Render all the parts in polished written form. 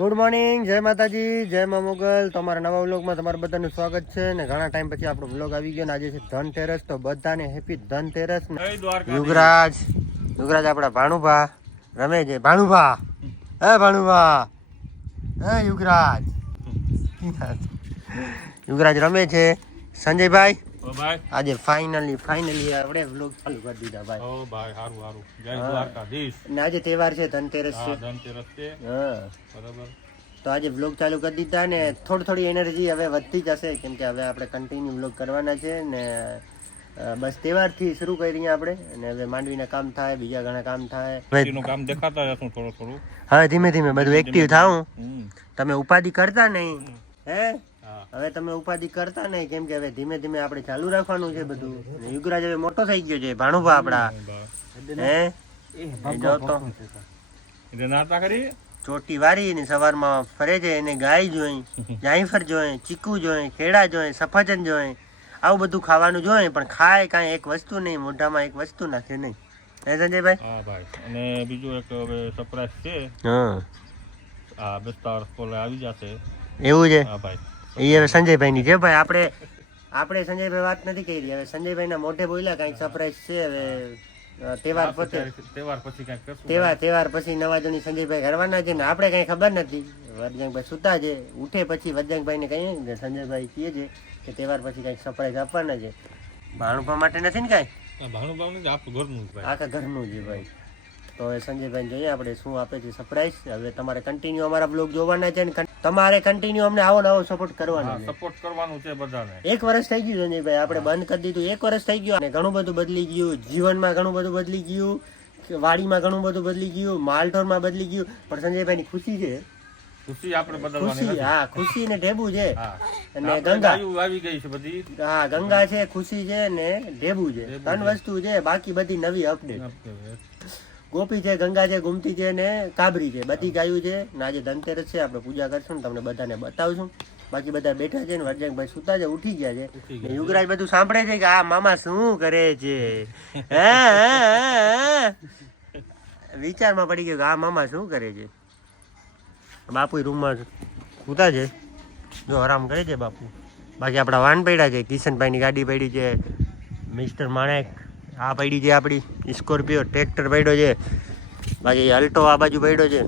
Good morning, જય માતાજી, જય મા મોગલ. તમારા નવા વ્લોગમાં તમારું બધાનું સ્વાગત છે ને ઘણા ટાઈમ પછી આપણો વ્લોગ આવી ગયો ને આજે છે ધનતેરસ. તો બધાને હેપી ધનતેરસ. યુગરાજ આપણા ભાણુભા રમે છે. ભાણુભા હે યુગરાજ રમે છે. સંજયભાઈ આજે ફાઇનલી આપણે વ્લોગ ચાલુ કરી દીધા ભાઈ. ઓ ભાઈ હારું જય દ્વારકાધીશ. ને આજે તહેવાર છે ધનતેરસ છે. હા બરાબર. તો આજે વ્લોગ ચાલુ કરી દીધા ને થોડી એનર્જી હવે વધતી જશે કેમ કે હવે આપણે કન્ટિન્યુ વ્લોગ કરવાના છે ને બસ તહેવારથી શરૂ કરી આપણે અને હવે માંડવીના કામ થાય, બીજા ઘણા કામ થાય. કામ દેખાતા જશું થોડું. હવે ધીમે બધું એક્ટિવ થાઉં. તમે ઉપાધિ કરતા નહીં હે હવે તમે ઉપાધિ કરતા નહીં કેમ કે હવે ધીમે આપણે ચાલુ રાખવાનું છે બધું. યુગરાજ હવે મોટો થઈ ગયો છે ભાણુભા આપડા હે જો તો ચોટી વારી ને સવારમાં ફરે છે એને ગાય જોઈ, જાયફળ જોઈ, ચીકુ જોઈ, કેળા જોઈ, સફરજન જોઈ, આવું બધું ખાવાનું જોઈએ પણ ખાય કાંઈ એક વસ્તુ નહીં, મોઢામાં એક વસ્તુ નાખે નહીં. હે સંજયભાઈ? હા ભાઈ. અને બીજું એક હવે સરપ્રાઈઝ છે. હા આ બેસ્ટાર કોલે આવી જશે એવું છે. હા ભાઈ. એ હવે સંજયભાઈ ની છે ભાઈ. આપણે સંજયભાઈ વાત નથી કરી. હવે સંજયભાઈ ના મોઢે બોલ્યા કઈક સરપ્રાઈઝ છે. હવે તહેવાર પછી નવાજોની સંજયભાઈ કરવાના છે ને આપણે કઈ ખબર નથી. વરજંગભાઈ સુતા છે, ઉઠે પછી વરજંગભાઈ ને કહીએ સંજયભાઈ કહે છે કે તહેવાર પછી કઈક સરપ્રાઈઝ આપવાના છે. ભાણુભા માટે નથી ને કઈ આખા ઘરનું છે ભાઈ. તો હવે સંજયભાઈ જોઈએ આપણે શું આપે છે સરપ્રાઈઝ. હવે તમારે કન્ટિન્યુ અમારા બ્લોગ જોવાના છે ને તમારે કન્ટિન્યુ અમને આવો નવો સપોર્ટ કરવાનો છે બધાને. 1 વર્ષ થઈ ગયું સંજયભાઈ, આપણે બંધ કરી દીધું. 1 વર્ષ થઈ ગયું અને ઘણું બધું બદલી ગયું. જીવનમાં ઘણું બધું બદલી ગયું, વાડીમાં ઘણું બધું બદલી ગયું, માલઢોરમાં બદલી ગયું. પણ સંજયભાઈ ની ખુશી છે. ખુશી ને ઢેબુ છે અને ગંગા આવી ગઈ છે બધી. હા ગંગા છે, ખુશી છે ને ઢેબુ છે. 3 વસ્તુ છે, બાકી બધી નવી અપડેટ. ગોપી છે, ગંગા છે, ગુમતી છે ને કાબરી છે, બધી ગાયું છે. ને આજે ધનતેરસ છે, આપણે પૂજા કરશું ને તમને બધાને બતાવશું. બાકી બધા બેઠા છે ને વરજંગભાઈ સુતા છે, ઉઠી ગયા છે. યુગરાજ બધું સાંભળે છે કે આ મામા શું કરે છે. વિચારમાં પડી ગયો કે આ મામા શું કરે છે. બાપુ રૂમમાં સુતા છે, જો આરામ કરે છે બાપુ. બાકી આપણા વાન પડ્યા છે, કિશનભાઈની ગાડી પડી છે, મિસ્ટર માણેક આ પડી છે, આપણી સ્કોર્પિયો ટ્રેક્ટર પડ્યો છે, બાકી અલ્ટો આ બાજુ પડ્યો છે.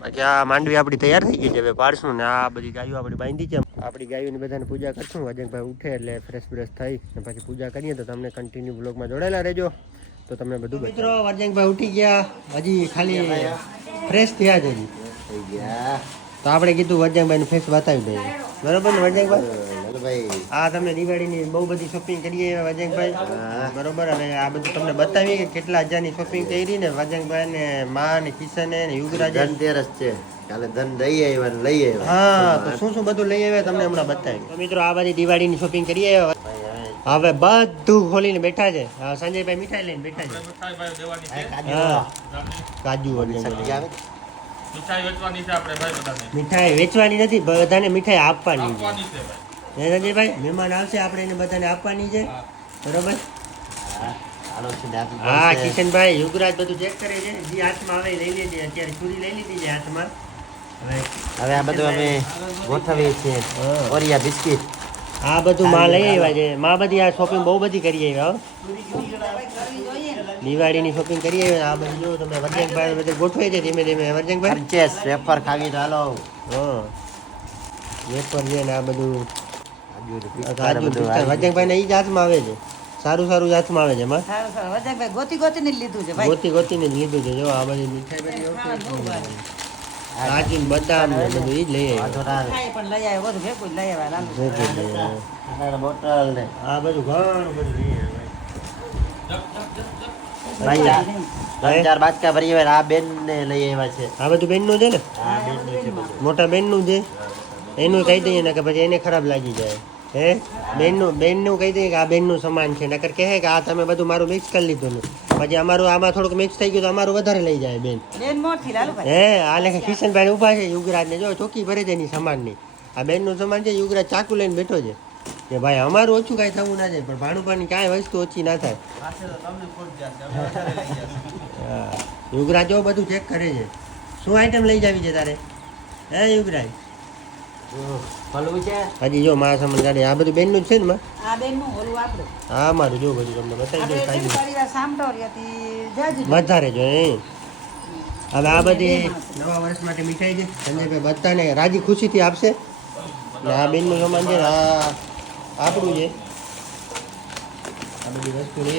બાકી આ માંડવી આપણી તૈયાર થઈ ગઈ છે, હવે પાડશું ને આ બધી ગાયો આપણી બાંધી છે. આપણી ગાયોની બધાને પૂજા કરશું. વજનભાઈ ઉઠે એટલે ફ્રેશ થઈ ને પછી પૂજા કરીએ તો તમને કન્ટિન્યુ બ્લોગમાં જોડાયેલા રહેજો તો તમને બધું. મિત્રો વજનભાઈ ઉઠી ગયા, હજી ખાલી ફ્રેશ થયા છે તો આપણે કીધું વજનભાઈ નું ફેસ બતાવી દઈએ. બરોબર ને વજનભાઈ? હા તમને દિવાળીની બહુ બધી શોપિંગ કરીએ વજનભાઈ. બરોબર. હવે આ બધું તમને બતાવીએ કે કેટલા હજારની શોપિંગ કરી ને વજનભાઈ ને મા ને કિશન ને યુગરાજ. ધનતેરસ છે કાલે, ધન લઈ આવ્યા લઈ આવ્યા. હા તો શું બધું લઈ આવ્યા તમને હમણાં બતાવી. તો મિત્રો આ બધી દિવાળીની શોપિંગ કરી આવ્યા. હવે બધું ખોલીને બેઠા છે. સંજયભાઈ મીઠાઈ લઈને બેઠા છે. કાજુ મીઠાઈ વેચવાની નથી, બધાને મીઠાઈ આપવાની છે. સંજયભાઈ મહેમાન આવશે, આપણે એને બધાને આપવાની છે. બરોબર. હા કિશનભાઈ યુગરાજ બધું ચેક કરે છે. જે હાથમાં આવે લઈ લેજે. અત્યારે છુરી લઈ લીધી છે હાથમાં. હવે આ બધું અમે ગોઠવીએ છીએ. ઓરિયા બિસ્કિટ આ બધું માં લઈ આવ્યા છે. માં બધી આ શોપિંગ બહુ બધી કરી આવ્યા. દિવાળીની શોપિંગ કરી આવ્યા. આ બધું જો તમે વરજંગભાઈ બધે ગોઠવે છે ધીમે વરજંગભાઈ. પરચેસ વેફર ખાવી તો હાલો. વેફર છે ને આ બધું વરજંગભાઈ ને ઈ જ હાથમાં આવે છે. સારું જ હાથમાં આવે છે. એમાં ગોતીને જ લીધું છે. જો આ બધી મીઠાઈ બધી કાજુ બદામ ને બધું ઈ જ લઈ આવ્યા. બોટલ ને આ બધું ઘણું બધું લઈ આવ્યા. 3-4 બાટકા ભરી આવ્યા. આ બેન ને લઈ આવ્યા છે. આ બધું બેન નું છે ને, મોટા બેન નું છે. એનું કહી દઈએ ને કે પછી એને ખરાબ લાગી જાય. હે બેન નું કહી દઈએ કે આ બેન નું સમાન છે. નકર કહે કે આ તમે બધું મારું મિક્સ કરી લીધું ને પછી અમારું આમાં થોડુંક મિક્સ થઈ ગયું તો અમારું વધારે લઈ જાય બેન. હે આ લેખે કિશનભાઈ ઉભા છે. યુગરાજ ને જો ચોકી ભરે છે એની સમાન ની. આ બેન નું સમાન છે. યુગરાજ ચાકુ લઈને બેઠો છે કે ભાઈ અમારું ઓછું કાંઈ થવું ના જાય પણ ભાણુભાની કાંઈ વસ્તુ ઓછી ના થાય. યુગરાજ બધું ચેક કરે છે. શું આઈટમ લઈ જાવી છે તારે? હે યુગરાજ ફલવું છે હજી જો માં સામાન ગાડી આ બધું બેનનું જ છે ને માં આ બેનનું ઓલું આપણું હા મારું જો બધું તમને બતાવી દઉં આપણે કાંઈ પરિવાર સામટોરિયાથી જાજુ વધારે જો હવે આ બધી નવા વર્ષ માટે મીઠાઈ છે સંજયભાઈ બધાને રાજી ખુશીથી આપશે ને આ બેનનું સામાન છે ને આ આપણું છે આ બધી વસ્તુ છે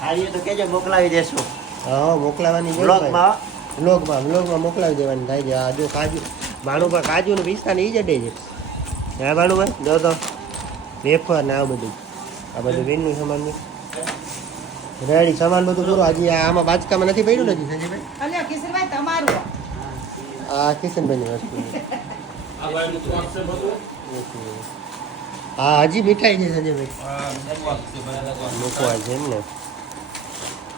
ખાઈએ તો કેજો મોકલાવી દેશું હા મોકલાવાની છે બ્લોગમાં વ્લોગમાં મોકલાવી દેવાની થાય છે આ જો કાજુ ભાણુભાઈ કાજુ ને પિસ્તા ને એ જ અડે છે હા ભાણુભાઈ જો તો વેફર ને આ બધું બેનનું સામાન છે રેડી સામાન બધું પૂરું હજી આમાં બાચકામાં નથી પડ્યું નથી સંજયભાઈ અલ્યા કિશોરભાઈ તમારું આ કિશનભાઈની વસ્તુ હા હજી મીઠાઈ છે સંજયભાઈ મૂકવા છે એમ ને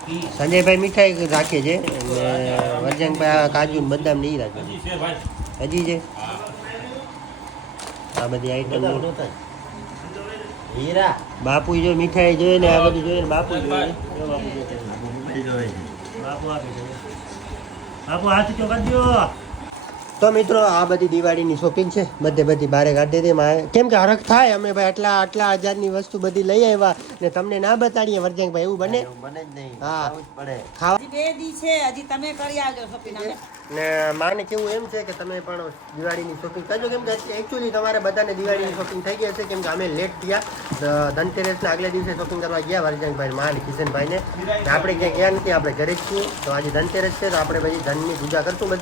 સંજયભાઈ મીઠાઈ રાખે છે અને વજનભાઈ આ કાજુ ને બદામ નહીં રાખે હજી છે આ બધી આઈટમ હીરા બાપુ જો મીઠાઈ જોઈએ ને આ બધું જોઈએ ને બાપુ જોઈએ જો બાપુ જોઈએ બાપુ આપી દે બાપુ હાથ ચો કરજો તો મિત્રો આ બધી દિવાળીની શોપિંગ છે બધી બારે કાઢી દે કેમ કે હરખ થાય અમે ભાઈ આટલા હજારની વસ્તુ બધી લઈ આવ્યા ને તમને ના બતાડીએ વર્જંગભાઈ એવું બને બને જ નહીં હા. ખાવું જ પડે ખાવા હજી 2 દી છે હજી તમે કરી આવજો શોપિંગ અમે ને માને કેવું એમ છે કે તમે પણ દિવાળીની શોપિંગ કરજો કેમ કે એકચ્યુઅલી તમારે બધાને દિવાળીની શોપિંગ થઈ ગઈ છે કેમ કે અમે લેટ થયા ધનતેરસના આગલા દિવસે શોપિંગ કરવા ગયા વર્જંગભાઈ માન કિશનભાઈને આપણે ક્યાંય ગયા નથી આપણે ઘરે જ છીએ તો આજે ધનતેરસ છે તો આપણે બધી ધનની પૂજા કરશું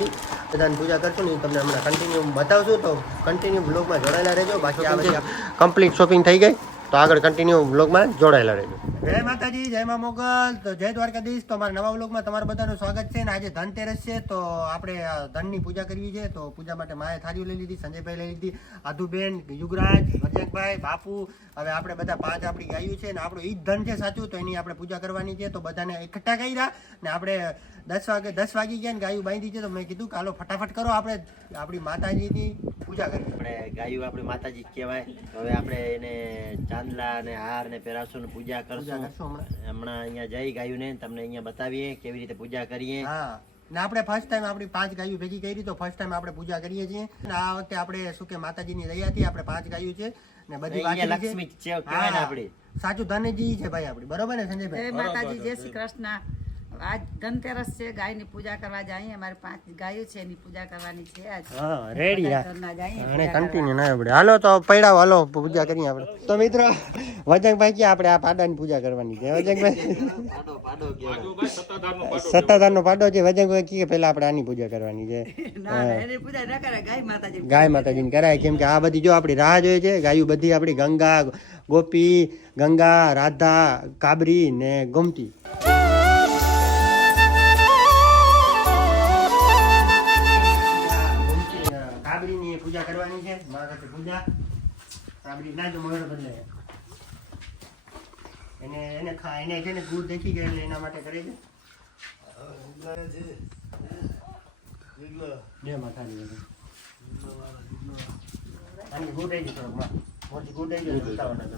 બધાની પૂજા કરશું ને તમને હમણાં કન્ટિન્યુ બતાવશું તો કન્ટિન્યુ બ્લોગમાં જોડાયેલા રહેજો બાકી આ બધી કમ્પ્લીટ શોપિંગ થઈ ગઈ તો આગળ કન્ટિન્યુ બ્લોગમાં જોડાયેલા રહેજો જય માતાજી જય મા મોગલ તો જય દ્વારકાધીશ તો અમારા નવા બ્લોગમાં તમારું બધાનું સ્વાગત છે ને આજે ધનતેરસ છે તો આપણે ધનની પૂજા કરવી છે તો પૂજા માટે માએ થાળીઓ લઈ લીધી સંજયભાઈ લઈ લીધી આધુબેન યુગરાજ વજનભાઈ બાપુ હવે આપણે બધા 5 આપણી ગાયું છે ને આપણું ઈ જ ધન છે સાચું તો એની આપણે પૂજા કરવાની છે તો બધાને એકઠા કર્યા ને આપણે 10 વાગી ગયા ને ગાયું બાંધી છે તો મેં કીધું કે હાલો ફટાફટ કરો આપણે આપણી માતાજીની પૂજા કરીએ આપણે ગાયું આપણી માતાજી કહેવાય હવે આપણે એને ચાંદલા ને હાર ને પહેરાવશું ને પૂજા કરશું હમણાં અહીંયા જઈ ગાયું ને તમને અહીંયા બતાવીએ કેવી રીતે પૂજા કરીએ હા ને આપણે ફર્સ્ટ ટાઈમ આપણી 5 ગાયું ભેગી કરી તો ફર્સ્ટ ટાઈમ આપણે પૂજા કરીએ છીએ અને આ વખતે આપણે શું કે માતાજીની દયાથી આપણે 5 ગાયું છે ને બધી અહીંયા વાંચી લક્ષ્મી કહેવાય ને આપણી સાચું ધનજી છે ભાઈ આપણી બરોબર ને સંજયભાઈ જય માતાજી જય શ્રી કૃષ્ણ આજ ધનતેરસ છે ગાયની પૂજા કરવા જઈએ અમારે 5 ગાયો છે એની પૂજા કરવાની છે આજ હા રેડી ઘરના જઈએ અને કન્ટિન્યુ ના આપણે હાલો તો પૈડા હાલો પૂજા કરીએ આપણે તો મિત્રો વજંગભાઈ કે આપણે આ પાડાની પૂજા કરવાની છે વજંગભાઈ પાડો કહેવાય સત્તાધારનો પાડો છે વજંગભાઈ કે પહેલા આપણે આની પૂજા કરવાની છે ના એની પૂજા ન કરે ગાય માતાજીની કરાય કેમ કે આ બધી જો આપણી રાહ જોઈએ છે ગાયું બધી આપણી ગંગા ગોપી ગંગા રાધા કાબરી ને ગોમતી કાબરીની પૂજા કરવાની છે મારા સાથે પૂજા કાબરી ના જો મોર બદલે એને છે ને ગુડ દેખી ગયા એટલે એના માટે કરે છે જે માથાની અને ગુડ આવી ગયો માં મોટી ગુડ આવી ગયો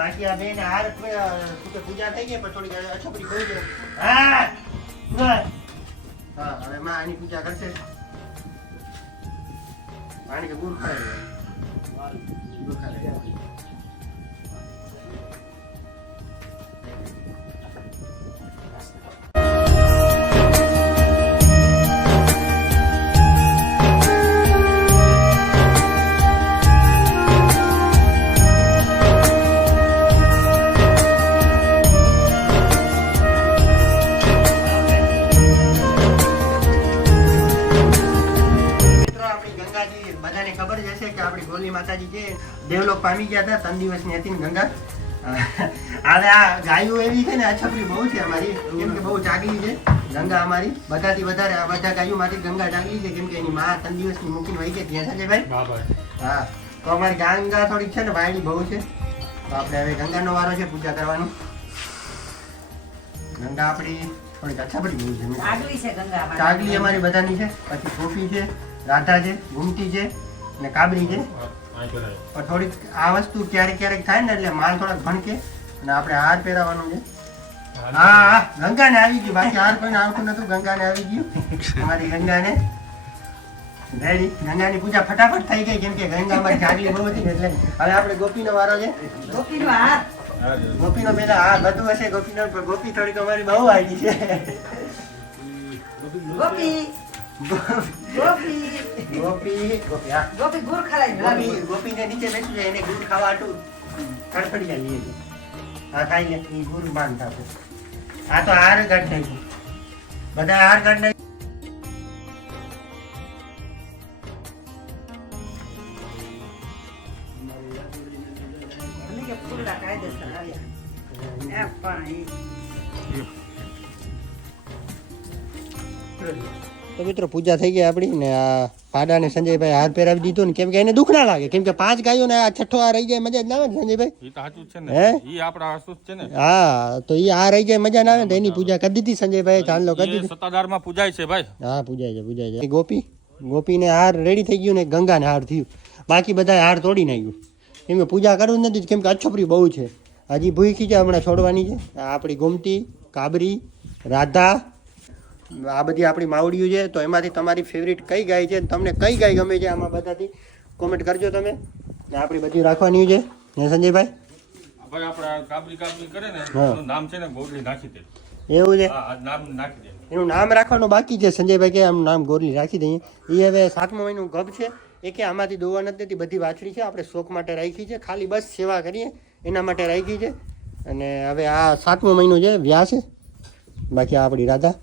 બાકી આ બેન હાર પૂજા થઈ ગઈ પણ થોડી અછપડી ગઈ છે હા હવે માં આની પૂજા કરશે આની કે ગુણ ખાય છે ડેવલપ પામી ગયા હતા 3 દિવસની હતી ને ગંગા. હવે આ ગાયો એવી છે ને અછપરી બહુ છે અમારી, કેમ કે બહુ જાગલી છે ગંગા અમારી. બધાથી વધારે આ બધા ગાયોમાંથી ગંગા જાગલી છે, કેમ કે એની માં 3 દિવસની મૂકીને વહી ગઈ ત્યાં સંજયભાઈ. હા, તો અમારી ગંગા થોડીક છે ને વાયડી બહુ છે, તો આપણે હવે ગંગાનો વારો છે પૂજા કરવાનો. ગંગા આપણી થોડીક અછપરી બહુ છે, આગલી છે ગંગા અમારી. ચાગલી અમારી બધાની છે. પછી સોફી છે, રાધા છે, ગુમતી છે અને કાબરી છે. પણ થોડીક આ વસ્તુ ક્યારેક ક્યારેક થાય ને એટલે માલ થોડાક ભણકે અને આપણે હાર પહેરાવાનું છે. હા હા, ગંગાને આવી ગયું, બાકી હાર કોઈને આવતું નતું, ગંગાને આવી ગયું અમારી ગંગાને. રેડી, ગંગાની પૂજા ફટાફટ થઈ ગઈ, કેમ કે ગંગા અમારી જાગલી બહુ હતી ને એટલે. હવે આપણે ગોપીનો વારો છે. ગોપીનો હાર. ગોપીનો પેલા હાર બધું હશે ગોપીનો, પણ ગોપી થોડીક અમારી બહુ આવી છે. ગોપી ગોપી ગોપી ગોપી હા, ગોપી ગુર ખરાઈ. ગોપીને નીચે બેસી જાય, એને ગુડ ખાવા હાટું ખડખડી આવીએ છીએ. હા, ખાઈ લે, એ ગુડ બાંધ થશે. આ તો હાર કાઢ નાખ્યું, બધા હાર કાઢ નાખ્યું. અને કે ફૂલડા કાયદેસર આવ્યા. એ પણ તો મિત્રો પૂજા થઈ ગઈ આપણી ને આ પાડાને સંજયભાઈ હાર પહેરાવી દીધો ને, કેમ કે એને દુઃખ ના લાગે, કેમ કે 5 ગાયો ને આ છઠ્ઠો આ રહી જાય મજા જ ના આવે ને સંજયભાઈ. ઈ તો સાચું છે હે? ને, ઈ આપણા આસુસ છે ને. હા, તો એ આ રહી જાય મજા ના આવે ને, તો એની પૂજા કરી દીધી સંજયભાઈ, ચાંદલો કરી ઈ દીધી. સત્તાધારમાં પૂજાય છે ભાઈ. હા, પૂજાય છે. ગોપીને હાર રેડી થઈ ગયું ને ગંગાને હાર થયું, બાકી બધા હાર તોડી નાખ્યું, કેમ કે પૂજા કરવું જ નથી, કેમ કે અછપરી બહુ છે. હજી ભૂખી છે, હમણાં છોડવાની છે. આ આપણી ગોમતી, કાબરી, રાધા, આ બધી આપણી માવડીઓ છે. તો એમાંથી તમારી ફેવરિટ કઈ ગાય છે, તમને કઈ ગાય ગમે છે આમાં બધાથી કોમેન્ટ કરજો તમે. ને આપણી બધી રાખવાની છે ને સંજયભાઈ. ભાઈ આપણે આ કાબરી કરે ને, હા. એનું નામ છે ને ગોગલી નાખી દે. એવું છે, હા, આ નામ નાખી દે. એનું નામ રાખવાનું બાકી છે. સંજયભાઈ કે આમ નામ ગોરલી રાખી દઈએ. એ હવે 7મો મહિનો ગભ છે, એ કે આમાંથી દોવા નથી દેતી, બધી વાછડી છે, આપણે શોખ માટે રાખી છે, ખાલી બસ સેવા કરીએ એના માટે રાખી છે. અને હવે આ 7મો મહિનો છે, વ્યાહ છે. બાકી આ આપણી રાધા